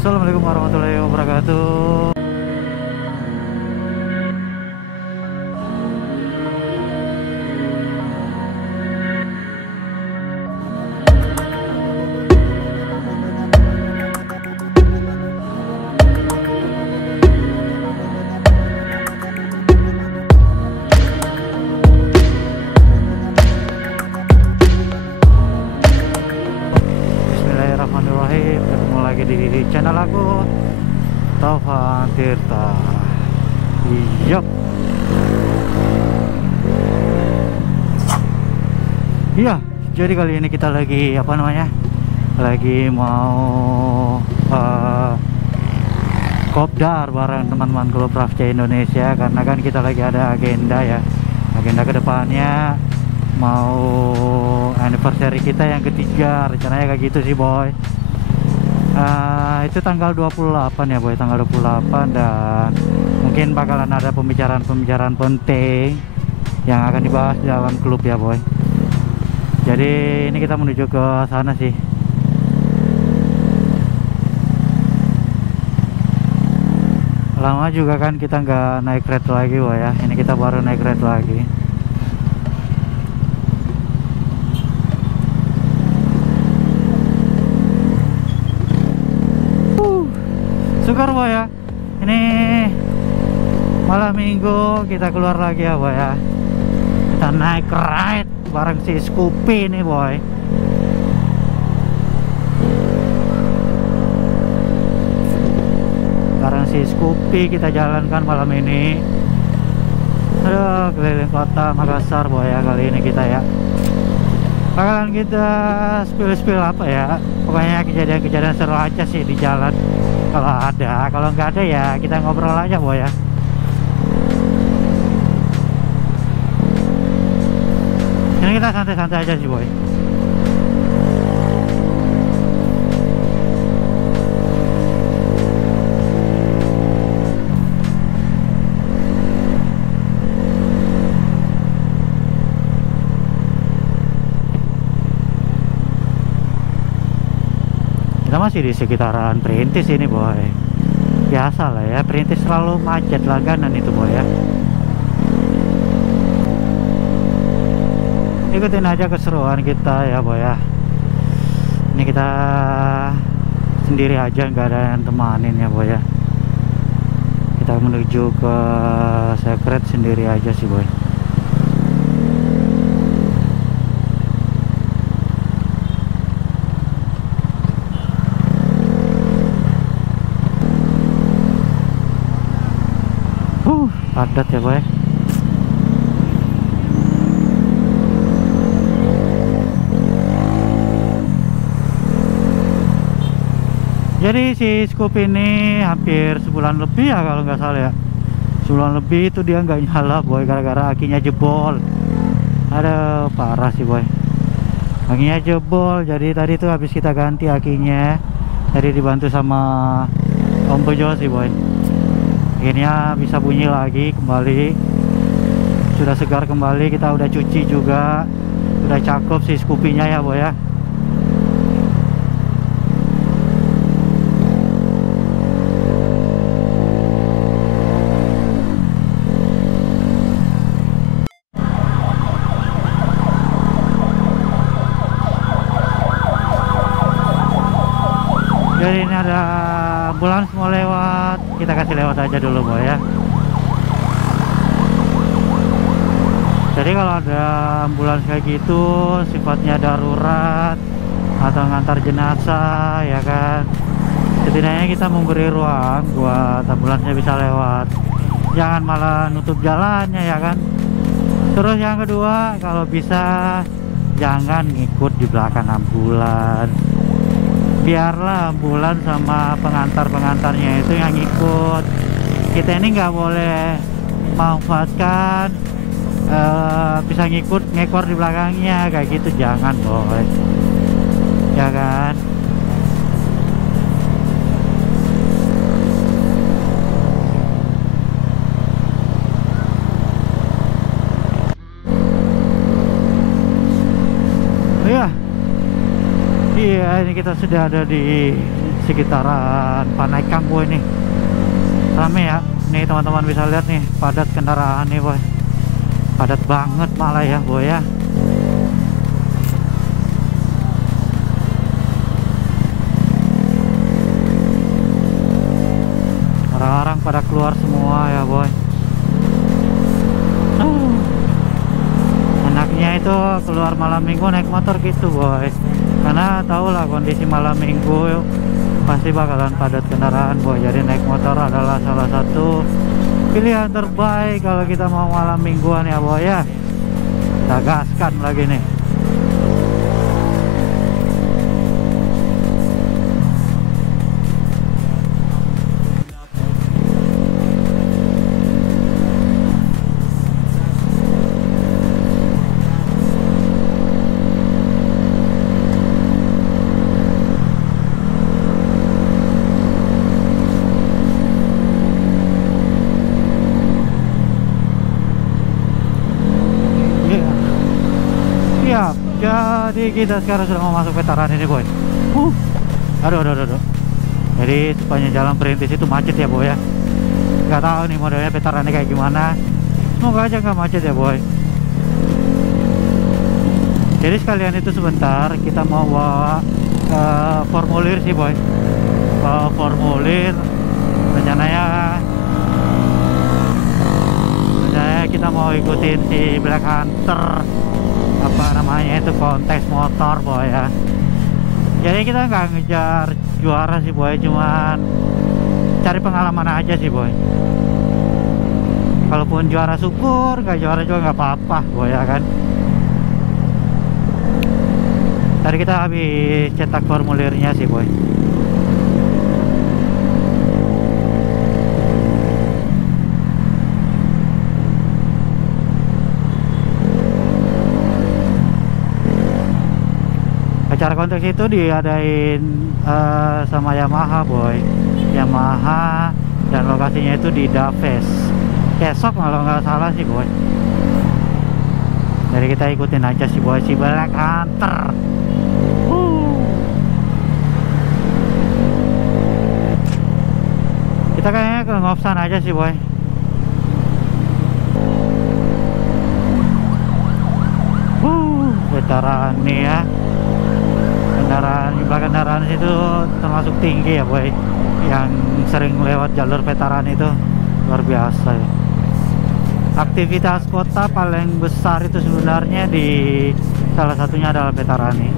Assalamualaikum warahmatullahi wabarakatuh. Bismillahirrahmanirrahim. Ketemu lagi di channel aku, Taufan Tirta. Yup. Iya, jadi kali ini kita lagi lagi mau kopdar bareng teman-teman klub Rafca Indonesia, karena kan kita lagi ada agenda kedepannya, mau anniversary kita yang ketiga, rencananya kayak gitu sih boy. Itu tanggal 28 ya boy, tanggal 28, dan mungkin bakalan ada pembicaraan penting yang akan dibahas di dalam klub ya boy. Jadi ini kita menuju ke sana sih. Lama juga kan kita nggak naik red lagi boy ya, ini kita baru naik red lagi. Syukur boy ya, ini malam minggu kita keluar lagi ya boy ya. Kita naik ride bareng si Scoopy nih boy. Bareng si Scoopy kita jalankan malam ini. Aduh, keliling kota Makassar boy ya. Kali ini kita ya bakalan kita spill apa ya, pokoknya kejadian-kejadian seru aja sih di jalan. Kalau ada, kalau nggak ada ya kita ngobrol aja boy ya. Ini kita santai-santai aja sih boy. Kita masih di sekitaran Perintis ini boy. Biasa lah ya, Perintis selalu macet langganan itu boy ya. Ikutin aja keseruan kita ya boy ya. Ini kita sendiri aja, nggak ada yang temanin ya boy ya. Kita menuju ke Secret sendiri aja sih boy. Padat ya boy. Jadi si Scoop ini hampir sebulan lebih ya kalau nggak salah ya. Sebulan lebih itu dia nggak nyala boy, gara-gara akinya jebol. Ada parah sih boy. Akinya jebol, jadi tadi tuh habis kita ganti akinya. Tadi dibantu sama Om Bejo sih boy. Akhirnya bisa bunyi lagi kembali, sudah segar kembali. Kita udah cuci juga, udah cakep si Scoopy-nya ya boy ya. Jadi ini ada ambulans mau lewat, kita kasih lewat aja dulu boy ya. Jadi kalau ada ambulans kayak gitu sifatnya darurat atau ngantar jenazah ya kan, setidaknya kita memberi ruang buat ambulansnya bisa lewat, jangan malah nutup jalannya ya kan. Terus yang kedua, kalau bisa jangan ngikut di belakang ambulans. Biarlah ambulans sama pengantar-pengantarnya itu yang ikut. Kita ini nggak boleh manfaatkan bisa ngekor di belakangnya kayak gitu, jangan boy ya kan. Iya, ini kita sudah ada di sekitaran Panaikang boy nih. Rame ya. Nih teman-teman bisa lihat nih, padat kendaraan nih boy. Padat banget malah ya boy ya. Orang-orang pada keluar semua ya boy. Enaknya itu keluar malam minggu naik motor gitu boy, karena tau lah kondisi malam minggu pasti bakalan padat kendaraan boy. Jadi naik motor adalah salah satu pilihan terbaik kalau kita mau malam mingguan ya boy ya. Kita gaskan lagi nih. Jadi kita sekarang sudah mau masuk veteran ini boy. Aduh. Jadi sepanjang jalan Perintis itu macet ya boy ya. Nggak tahu nih modelnya veterannya kayak gimana. Semoga aja nggak macet ya boy. Jadi sekalian itu sebentar kita mau bawa formulir sih boy. Bawa formulir. Rencananya kita mau ikutin si Black Hunter, apa namanya itu, kontes motor boy ya. Jadi kita nggak ngejar juara sih boy, cuman cari pengalaman aja sih boy. Kalaupun juara syukur, nggak juara juga nggak apa-apa boy ya kan. Tadi kita habis cetak formulirnya sih boy. Acara kontes itu diadain sama Yamaha boy. Yamaha, dan lokasinya itu di Daves, Kesok kalau nggak salah sih boy. Jadi kita ikutin aja sih boy, si Black Hunter. Kita kayaknya ke Ngopsan aja sih boy. Veteran nih ya. Kendaraan itu termasuk tinggi ya boy, yang sering lewat jalur veteran itu luar biasa ya. Aktivitas kota paling besar itu sebenarnya di salah satunya adalah Veterani.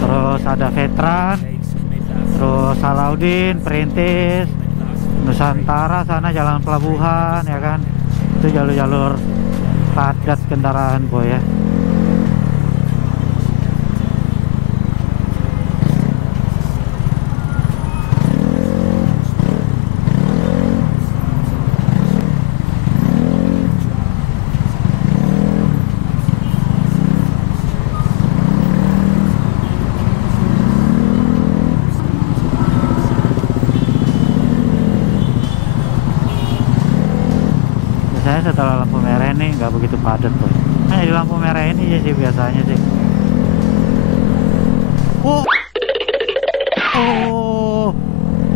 Terus ada Veteran, terus Salaudin, Perintis, Nusantara sana jalan pelabuhan ya kan. Itu jalur-jalur padat kendaraan boy ya. Setelah lampu merah ini nggak begitu padat boy. Hanya di lampu merah ini aja sih biasanya sih.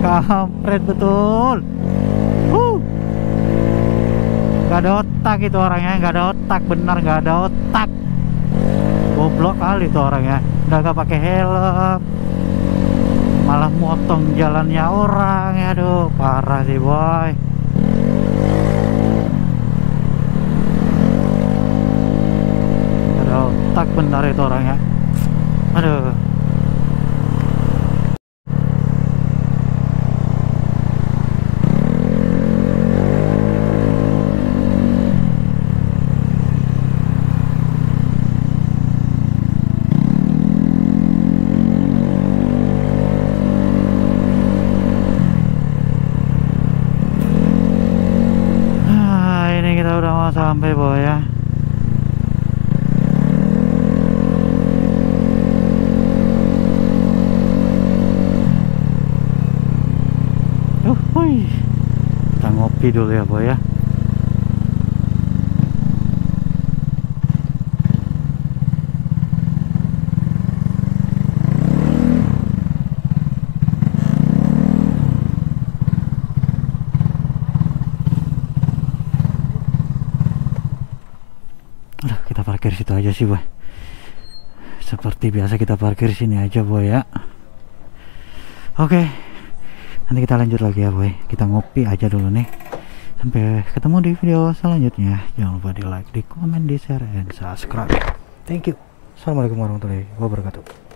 Kampret betul. Nggak ada otak itu orangnya, nggak ada otak, benar nggak ada otak. Goblok kali itu orangnya. Udah nggak pakai helm, malah motong jalannya orang. Aduh, parah sih boy. Tak benar itu orangnya. Aduh. Ini kita udah mau sampai boy ya. Kita ngopi dulu ya boy ya. kita parkir situ aja sih boy. Seperti biasa kita parkir sini aja boy ya. Oke, nanti kita lanjut lagi ya boy. Kita ngopi aja dulu nih. Sampai ketemu di video selanjutnya. Jangan lupa di like, di komen, di share, dan subscribe. Thank you. Assalamualaikum warahmatullahi wabarakatuh.